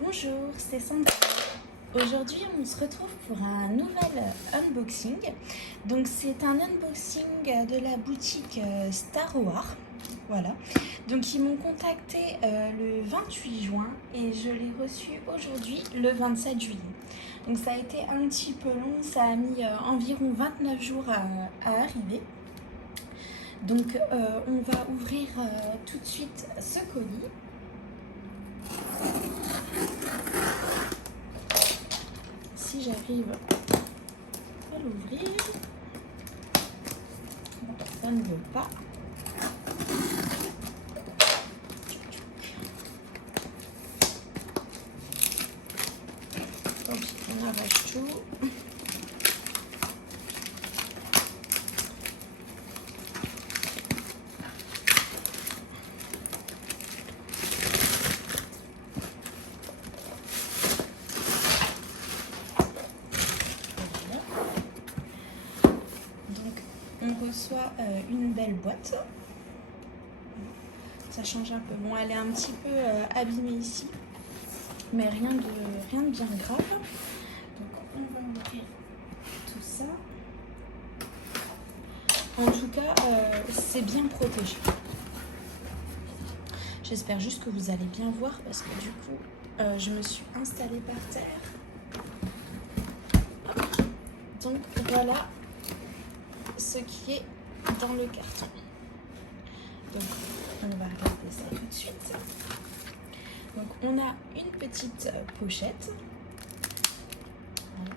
Bonjour, c'est Sandra. Aujourd'hui, on se retrouve pour un nouvel unboxing. Donc, c'est un unboxing de la boutique Star Wars. Voilà. Donc, ils m'ont contacté le 28 juin et je l'ai reçu aujourd'hui, le 27 juillet. Donc, ça a été un petit peu long. Ça a mis environ 29 jours à arriver. Donc, on va ouvrir tout de suite ce colis. Si j'arrive à l'ouvrir, ça ne veut pas. Donc on arrache tout. On reçoit une belle boîte. Ça change un peu. Bon, elle est un petit peu abîmée ici, mais rien de bien grave. Donc on va ouvrir tout ça. En tout cas, c'est bien protégé. J'espère juste que vous allez bien voir parce que du coup, je me suis installée par terre. Donc voilà ce qui est dans le carton. Donc on va regarder ça tout de suite. Donc on a une petite pochette. Voilà.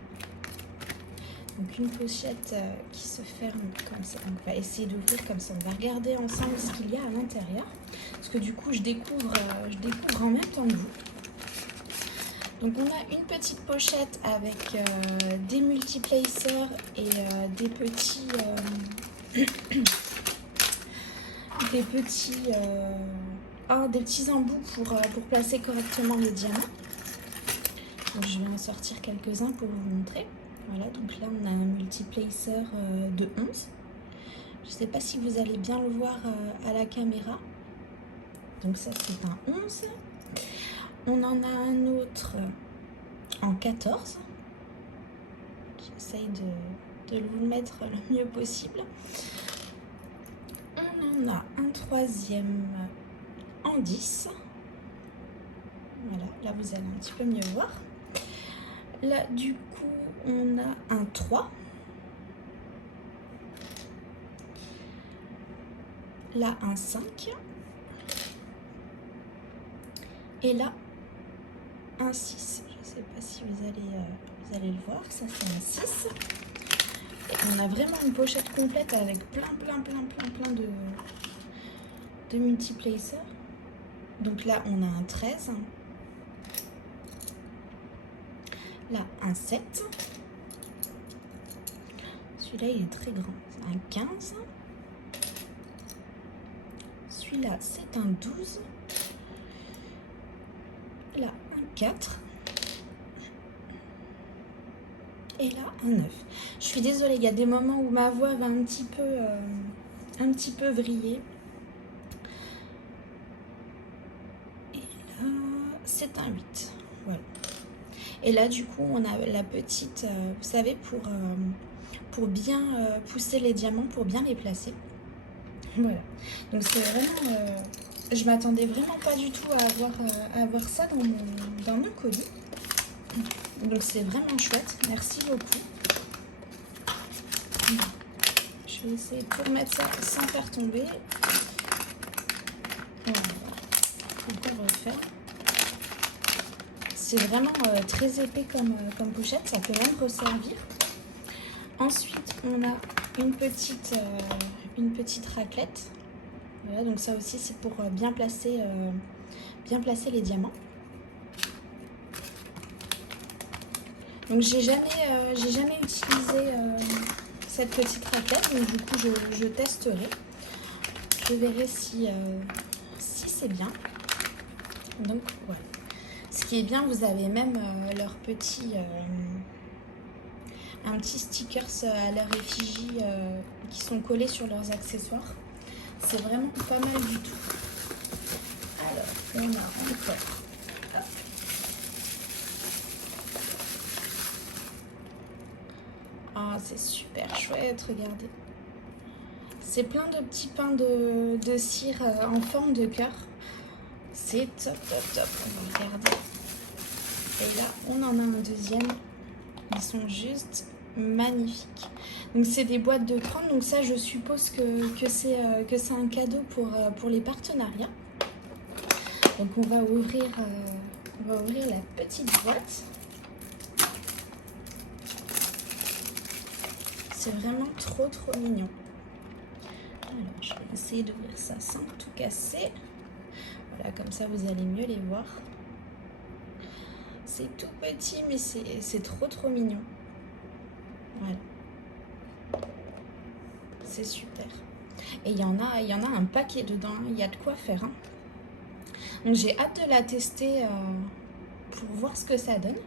Donc une pochette qui se ferme comme ça. On va essayer d'ouvrir comme ça. On va regarder ensemble ce qu'il y a à l'intérieur. Parce que du coup je découvre en même temps que vous. Donc on a une petite pochette avec des multiplacers et des petits embouts pour placer correctement les diamants. Donc je vais en sortir quelques-uns pour vous montrer. Voilà, donc là on a un multiplacer de 11. Je ne sais pas si vous allez bien le voir à la caméra. Donc ça c'est un 11. On en a un autre en 14. J'essaye de le mettre le mieux possible. On en a un troisième en 10. Voilà, là vous allez un petit peu mieux voir. Là du coup on a un 3. Là un 5. Et là un 6. Je ne sais pas si vous allez le voir. Ça c'est un 6. Et on a vraiment une pochette complète avec plein de multiplacers. Donc là on a un 13. Là un 7. Celui-là il est très grand. C'est un 15. Celui-là c'est un 12. Là un 4. Et là un 9. Je suis désolée, il y a des moments où ma voix va un petit peu vriller. Et là c'est un 8. Voilà. Et là du coup on a la petite, vous savez, pour bien pousser les diamants, pour bien les placer. Voilà. Donc c'est vraiment, je m'attendais vraiment pas du tout à avoir ça dans mon colis. Donc c'est vraiment chouette. Merci beaucoup. Je vais essayer de remettre ça sans faire tomber. Voilà. Donc on refaire. C'est vraiment très épais comme pochette. Ça peut même resservir. Ensuite on a une petite raclette. Voilà, donc ça aussi c'est pour bien placer les diamants. Donc j'ai jamais utilisé cette petite raclette, donc du coup je testerai. Je verrai si c'est bien. Donc voilà. Ce qui est bien, vous avez même leur petit un petit stickers à leur effigie qui sont collés sur leurs accessoires. C'est vraiment pas mal du tout. Alors, on a encore c'est super chouette, regardez. C'est plein de petits pains de cire en forme de cœur. C'est top, top, top. On va regarder. Et là, on en a un deuxième. Ils sont juste magnifiques. Donc, c'est des boîtes de 30. Donc, ça, je suppose que c'est un cadeau pour les partenariats. Donc, on va ouvrir la petite boîte. C'est vraiment trop, trop mignon. Alors, je vais essayer d'ouvrir ça sans tout casser. Voilà, comme ça, vous allez mieux les voir. C'est tout petit, mais c'est trop, trop mignon. Voilà. C'est super. Et il y en a un paquet dedans. Il y a de quoi faire. Hein. Donc, j'ai hâte de la tester pour voir ce que ça donne.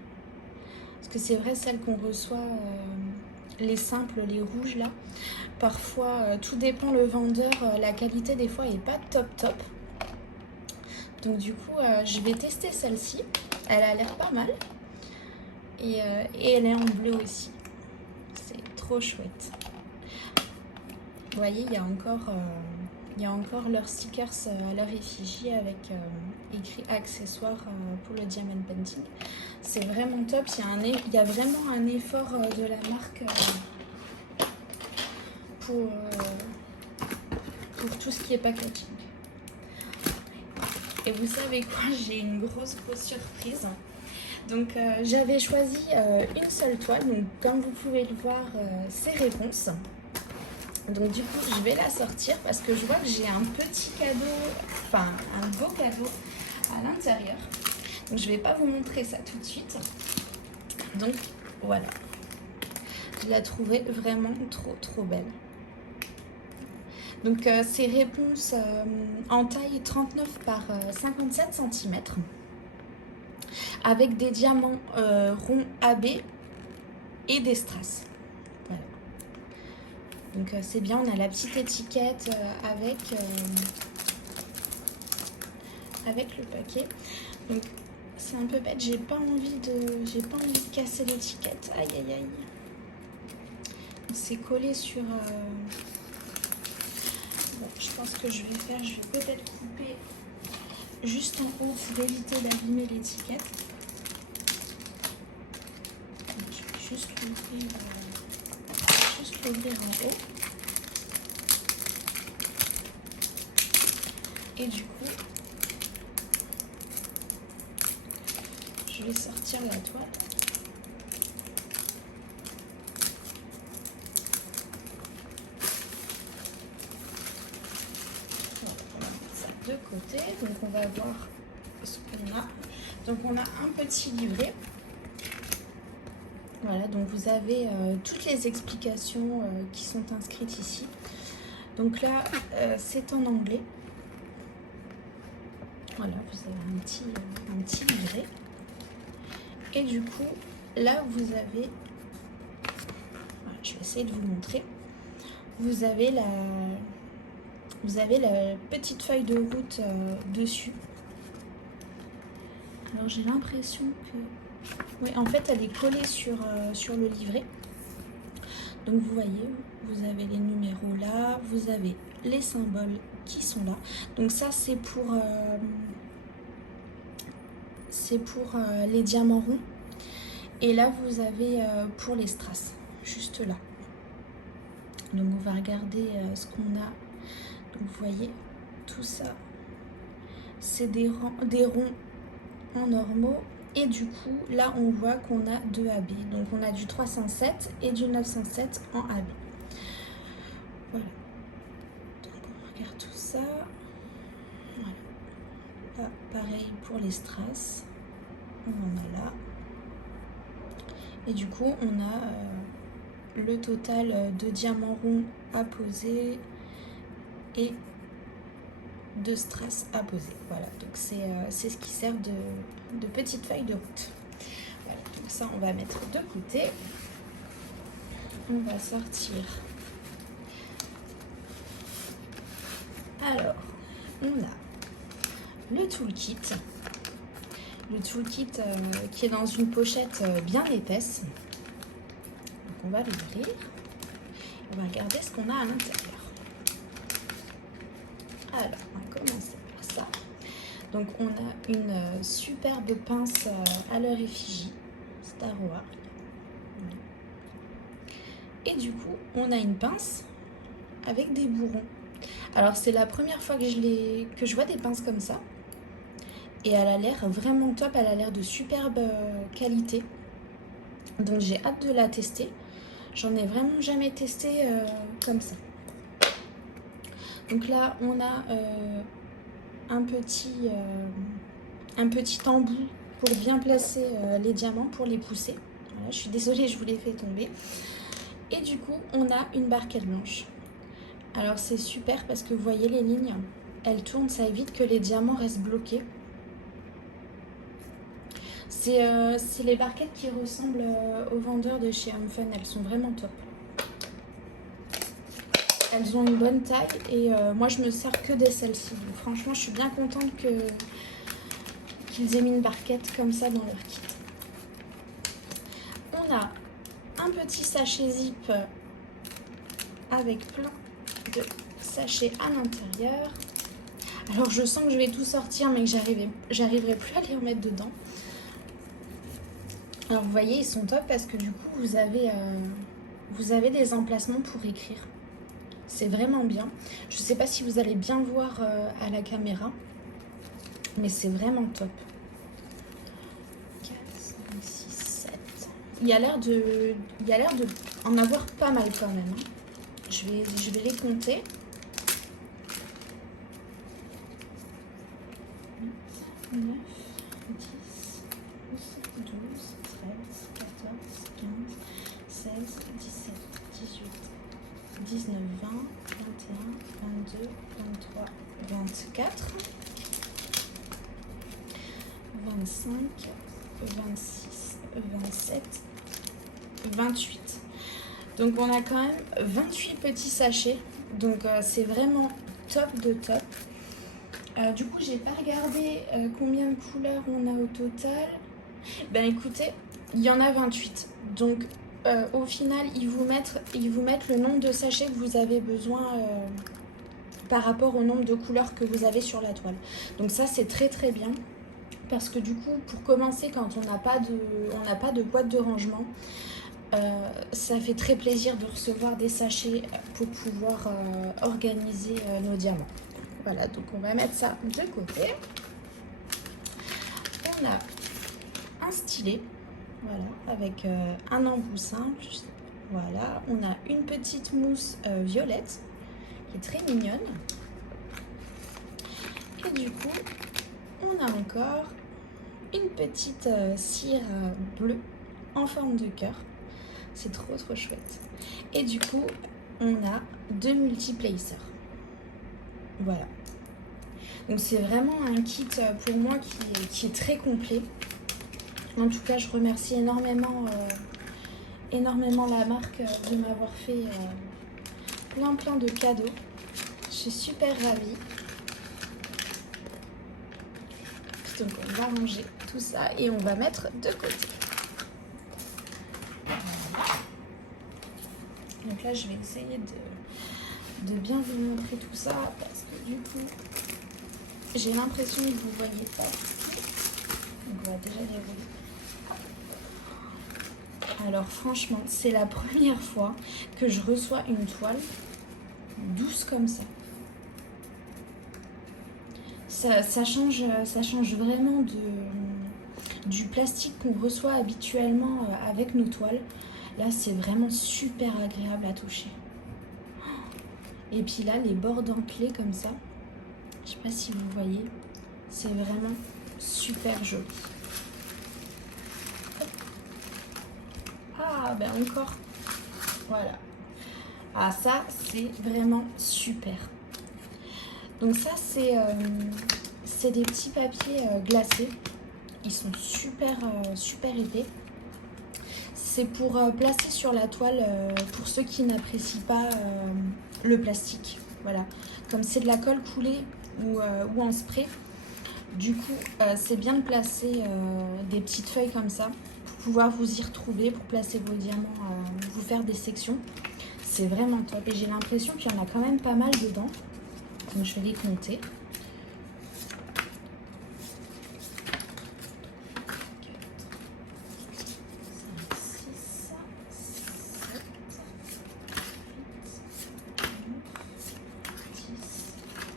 Parce que c'est vrai, celles qu'on reçoit, les simples, les rouges, là. Parfois, tout dépend le vendeur. La qualité, des fois, n'est pas top, top. Donc, du coup, je vais tester celle-ci. Elle a l'air pas mal. Et elle est en bleu aussi. C'est trop chouette. Vous voyez, il y a encore leurs stickers à leur effigie avec écrit accessoires pour le diamond painting. C'est vraiment top. Il y a vraiment un effort de la marque pour tout ce qui est packaging. Et vous savez quoi, j'ai une grosse surprise. Donc j'avais choisi une seule toile. Donc comme vous pouvez le voir, c'est réponse. Donc du coup, je vais la sortir parce que je vois que j'ai un petit cadeau, enfin un beau cadeau à l'intérieur. Donc je vais pas vous montrer ça tout de suite. Donc voilà. Je la trouvais vraiment trop, trop belle. Donc c'est réponse en taille 39 par 57 cm avec des diamants ronds AB et des strass. Voilà. Donc c'est bien, on a la petite étiquette avec le paquet. Donc c'est un peu bête, j'ai pas envie de casser l'étiquette. Aïe aïe aïe. C'est collé sur bon, je pense que je vais peut-être couper juste en haut pour éviter d'abîmer l'étiquette. Je vais juste l'ouvrir en haut. Et du coup, je vais sortir la toile. De côté, donc on va voir ce qu'on a. Donc on a un petit livret. Voilà, donc vous avez toutes les explications qui sont inscrites ici. Donc là, c'est en anglais. Voilà, vous avez un petit livret. Et du coup, là vous avez, voilà, je vais essayer de vous montrer. Vous avez la petite feuille de route dessus. Alors j'ai l'impression que... Oui, en fait, elle est collée sur le livret. Donc vous voyez, vous avez les numéros là, vous avez les symboles qui sont là. Donc ça, c'est pour les diamants ronds. Et là, vous avez pour les strass, juste là. Donc on va regarder ce qu'on a. Donc vous voyez, tout ça, c'est des ronds en normaux. Et du coup, là, on voit qu'on a 2 AB. Donc on a du 307 et du 907 en AB. Voilà. Donc on regarde tout ça. Voilà. Là, pareil pour les strass. On en a là. Et du coup, on a le total de diamants ronds à poser et de strass à poser. Voilà, donc c'est ce qui sert de petite feuille de route. Voilà, donc ça on va mettre de côté. On va sortir. Alors, on a le toolkit. Le toolkit qui est dans une pochette bien épaisse. Donc on va l'ouvrir. On va regarder ce qu'on a à l'intérieur. Alors, on va commencer par ça. Donc, on a une superbe pince à leur effigie, Star Wars. Et du coup, on a une pince avec des bourrons. Alors, c'est la première fois que je vois des pinces comme ça. Et elle a l'air vraiment top, elle a l'air de superbe qualité. Donc, j'ai hâte de la tester. J'en ai vraiment jamais testé comme ça. Donc là, on a un petit embout pour bien placer les diamants, pour les pousser. Voilà, je suis désolée, je vous l'ai fait tomber. Et du coup, on a une barquette blanche. Alors c'est super parce que vous voyez les lignes, elles tournent, ça évite que les diamants restent bloqués. C'est les barquettes qui ressemblent aux vendeurs de chez Home Fun, elles sont vraiment top. Elles ont une bonne taille et moi je me sers que de celles-ci. Donc franchement je suis bien contente qu'ils aient mis une barquette comme ça dans leur kit. On a un petit sachet zip avec plein de sachets à l'intérieur. Alors je sens que je vais tout sortir mais que j'arriverai plus à les remettre dedans. Alors vous voyez ils sont top parce que du coup vous avez des emplacements pour écrire. C'est vraiment bien. Je ne sais pas si vous allez bien voir à la caméra, mais c'est vraiment top. 4, 5, 6, 7. Il y a l'air de en avoir pas mal quand même. Hein. Je vais les compter. 8, 9, 10, 11, 12, 13, 14, 15, 16, 17, 18, 19, 20, 21, 22, 23, 24, 25, 26, 27, 28. Donc on a quand même 28 petits sachets. Donc c'est vraiment top de top. Du coup, j'ai pas regardé combien de couleurs on a au total. Ben écoutez, il y en a 28. Donc au final, ils vous mettent le nombre de sachets que vous avez besoin par rapport au nombre de couleurs que vous avez sur la toile. Donc ça, c'est très très bien. Parce que du coup, pour commencer, quand on n'a pas de boîte de rangement, ça fait très plaisir de recevoir des sachets pour pouvoir organiser nos diamants. Voilà, donc on va mettre ça de côté. On a un stylet, voilà, avec un embout simple. Voilà, on a une petite mousse violette qui est très mignonne. Et du coup, on a encore une petite cire bleue en forme de cœur. C'est trop trop chouette. Et du coup, on a 2 multiplacers. Voilà. Donc c'est vraiment un kit pour moi qui est très complet. En tout cas, je remercie énormément la marque de m'avoir fait plein de cadeaux. Je suis super ravie. Donc on va ranger tout ça et on va mettre de côté. Donc là, je vais essayer de bien vous montrer tout ça parce que du coup, j'ai l'impression que vous ne voyez pas. Donc on va déjà dérouler. Alors franchement, c'est la première fois que je reçois une toile douce comme ça. Ça change vraiment du plastique qu'on reçoit habituellement avec nos toiles. Là, c'est vraiment super agréable à toucher. Et puis là, les bords dentelés comme ça, je sais pas si vous voyez, c'est vraiment super joli. Ah, ben encore. Voilà. Ah, ça, c'est vraiment super. Donc ça, c'est des petits papiers glacés. Ils sont super épais. C'est pour placer sur la toile pour ceux qui n'apprécient pas le plastique. Voilà. Comme c'est de la colle coulée ou en spray, Du coup, c'est bien de placer des petites feuilles comme ça pour pouvoir vous y retrouver, pour placer vos diamants, vous faire des sections. C'est vraiment top et j'ai l'impression qu'il y en a quand même pas mal dedans. Donc je vais les compter.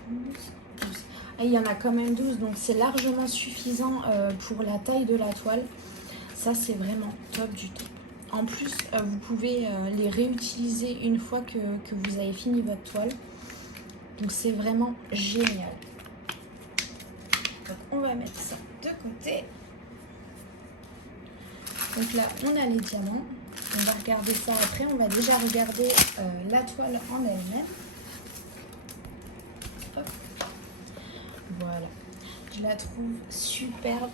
12. Et il y en a quand même 12, donc c'est largement suffisant pour la taille de la toile. Ça, c'est vraiment top du top. En plus, vous pouvez les réutiliser une fois que vous avez fini votre toile. Donc, c'est vraiment génial. Donc, on va mettre ça de côté. Donc là, on a les diamants. On va regarder ça après. On va déjà regarder la toile en elle-même. Voilà. Je la trouve superbe.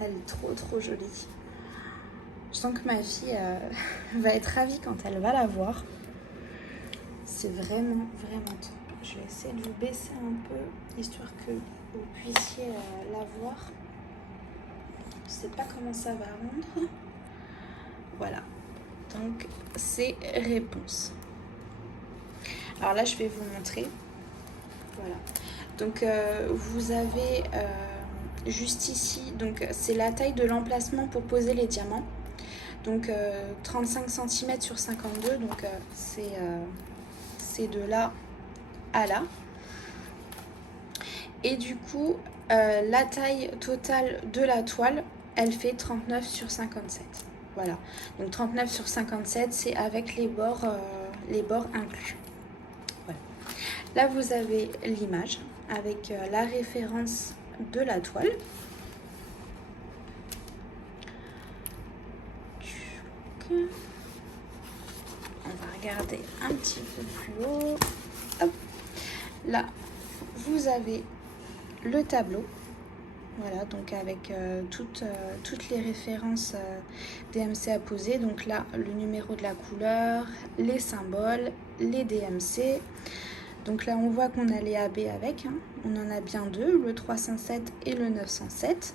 Elle est trop jolie. Je sens que ma fille va être ravie quand elle va la voir. C'est vraiment top. Je vais essayer de vous baisser un peu, histoire que vous puissiez la voir. Je sais pas comment ça va rendre. Voilà. Donc, c'est réponse. Alors là, je vais vous montrer. Voilà. Donc, vous avez juste ici, donc c'est la taille de l'emplacement pour poser les diamants. Donc, 35 cm sur 52, donc c'est de là à là. Et du coup, la taille totale de la toile, elle fait 39 sur 57. Voilà. Donc 39 sur 57, c'est avec les bords inclus. Voilà. Là, vous avez l'image avec la référence de la toile. On va regarder un petit peu plus haut. Hop. Là, vous avez le tableau. Voilà, donc avec toutes les références DMC à poser. Donc là, le numéro de la couleur, les symboles, les DMC. Donc là, on voit qu'on a les AB avec. Hein. On en a bien deux, le 307 et le 907.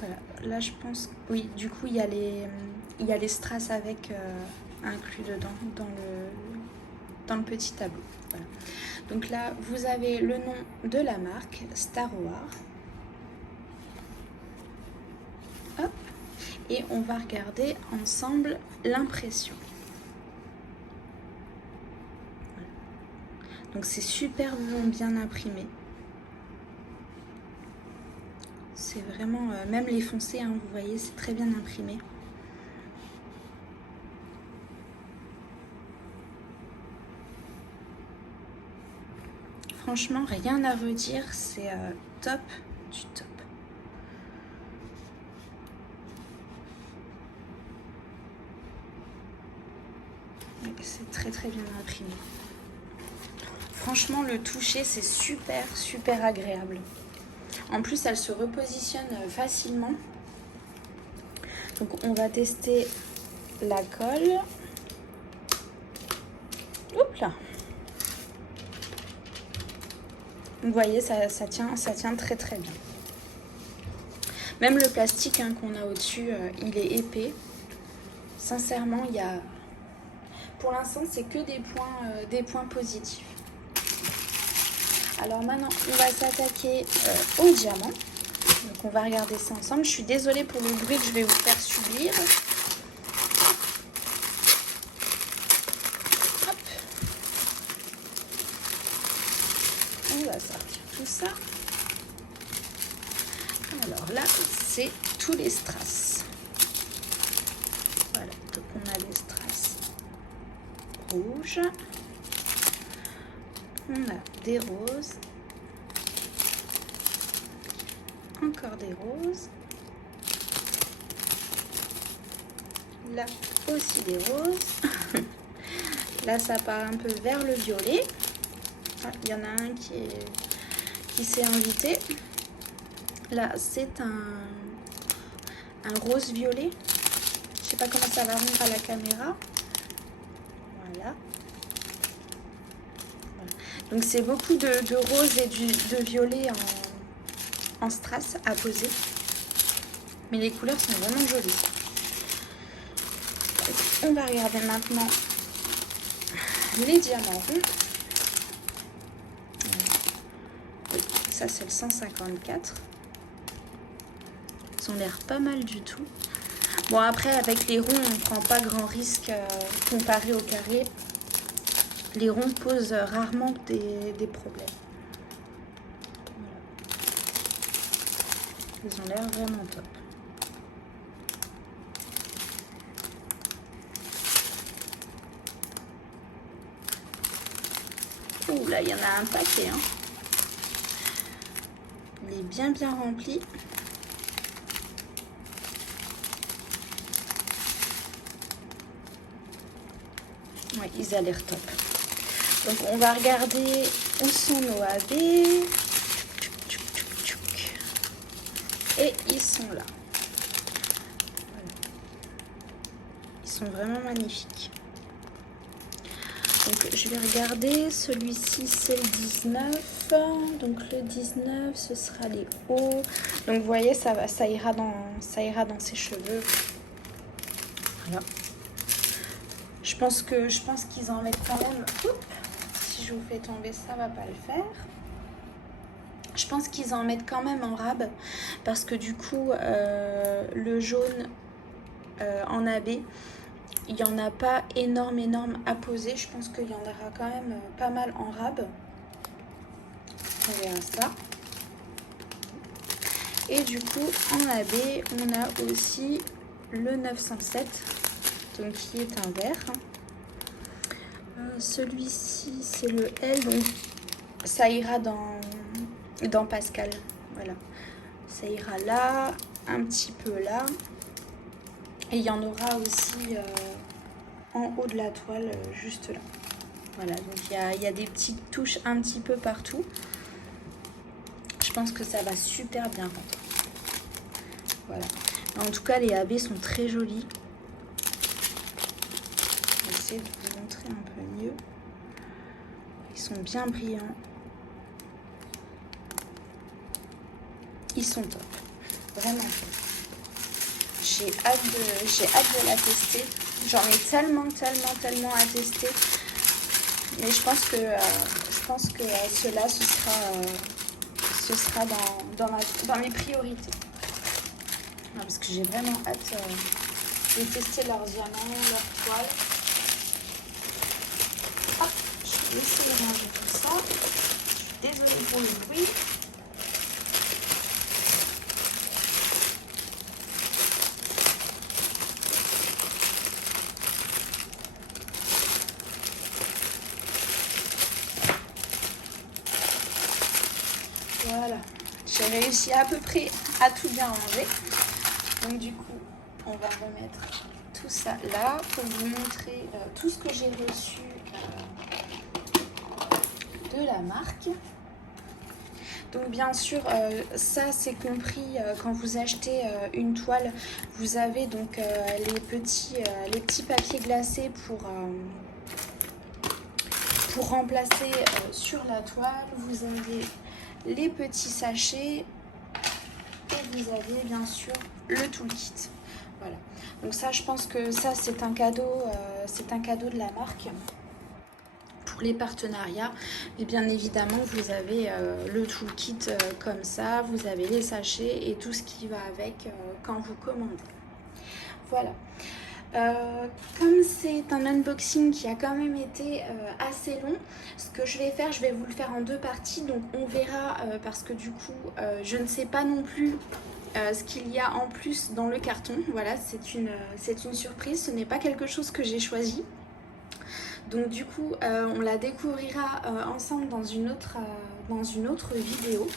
Voilà, là je pense, oui, du coup il y a les strass avec inclus dedans dans le petit tableau. Voilà. Donc là vous avez le nom de la marque, Star Wars. Hop. Et on va regarder ensemble l'impression. Voilà. Donc c'est superbement bien imprimé. C'est vraiment, même les foncés, hein, vous voyez, c'est très bien imprimé. Franchement, rien à redire, c'est top du top. C'est très bien imprimé. Franchement, le toucher, c'est super agréable. En plus, elle se repositionne facilement. Donc, on va tester la colle. Oups là. Vous voyez, ça tient très bien. Même le plastique hein, qu'on a au-dessus, il est épais. Sincèrement, il y a... Pour l'instant, c'est que des points positifs. Alors maintenant, on va s'attaquer au diamant. Donc on va regarder ça ensemble. Je suis désolée pour le bruit que je vais vous faire subir. Hop. On va sortir tout ça. Alors là, c'est tous les strass. Voilà, donc on a les strass rouges. On a des roses. Encore des roses. Là aussi des roses. Là, ça part un peu vers le violet. Ah, il y en a un qui s'est invité. Là, c'est un rose violet. Je sais pas comment ça va rendre à la caméra. Voilà. Donc c'est beaucoup de rose et de violet en strass à poser. Mais les couleurs sont vraiment jolies. On va regarder maintenant les diamants ronds. Oui, ça c'est le 154. Ils ont l'air pas mal du tout. Bon après avec les ronds on ne prend pas grand risque comparé au carré. Les ronds posent rarement des problèmes. Voilà. Ils ont l'air vraiment top. Ouh là, il y en a un paquet. Hein. Il est bien rempli. Ouais, ils ont l'air top. Donc on va regarder où sont nos AB. Et ils sont là. Voilà. Ils sont vraiment magnifiques. Donc je vais regarder, celui-ci c'est le 19, donc le 19 ce sera les hauts, donc vous voyez ça ira dans ses cheveux, voilà. Je pense qu'ils en mettent quand même, oups, si je vous fais tomber ça va pas le faire, je pense qu'ils en mettent quand même en rab, parce que du coup le jaune en AB, il n'y en a pas énorme à poser. Je pense qu'il y en aura quand même pas mal en rab. On verra ça. Et du coup, en AB, on a aussi le 907, donc qui est un vert. Celui-ci, c'est le L, donc ça ira dans Pascal. Voilà. Ça ira là, un petit peu là. Et il y en aura aussi en haut de la toile, juste là. Voilà, donc il y a des petites touches un petit peu partout. Je pense que ça va super bien rendre. Voilà. En tout cas, les AB sont très jolis. Je vais essayer de vous montrer un peu mieux. Ils sont bien brillants. Ils sont top. Vraiment top. J'ai hâte de la tester. J'en ai tellement à tester. Mais je pense que cela, ce sera dans mes priorités. Non, parce que j'ai vraiment hâte de tester leurs diamants, leurs toiles. Hop, je vais essayer de ranger tout ça. Je suis désolée pour le bruit. Voilà, j'ai réussi à peu près à tout bien ranger. Donc du coup, on va remettre tout ça là pour vous montrer tout ce que j'ai reçu de la marque. Donc bien sûr, ça c'est compris quand vous achetez une toile, vous avez donc les petits papiers glacés pour remplacer sur la toile. Vous avez les petits sachets et vous avez bien sûr le toolkit. Voilà. Donc ça, je pense que ça c'est un cadeau de la marque pour les partenariats. Mais bien évidemment, vous avez le toolkit comme ça, vous avez les sachets et tout ce qui va avec quand vous commandez. Voilà. Comme c'est un unboxing qui a quand même été assez long, ce que je vais faire, je vais vous le faire en deux parties, donc on verra parce que du coup je ne sais pas non plus ce qu'il y a en plus dans le carton. Voilà, c'est une surprise, ce n'est pas quelque chose que j'ai choisi, donc du coup on la découvrira ensemble dans une autre vidéo.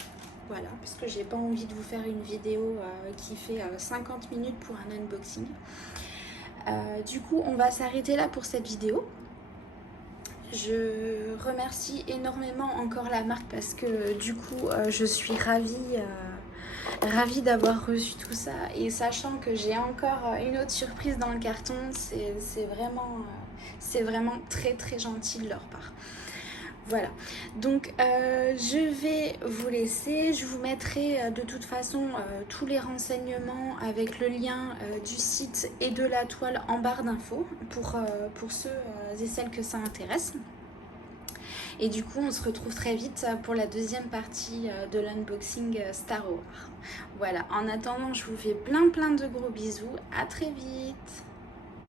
Voilà, puisque j'ai pas envie de vous faire une vidéo qui fait 50 minutes pour un unboxing. Du coup, on va s'arrêter là pour cette vidéo. Je remercie énormément encore la marque parce que du coup, je suis ravie d'avoir reçu tout ça. Et sachant que j'ai encore une autre surprise dans le carton, c'est vraiment très gentil de leur part. Voilà, donc je vais vous laisser, je vous mettrai de toute façon tous les renseignements avec le lien du site et de la toile en barre d'infos pour ceux et celles que ça intéresse. Et du coup, on se retrouve très vite pour la deuxième partie de l'unboxing Star Wars. Voilà, en attendant, je vous fais plein de gros bisous, à très vite.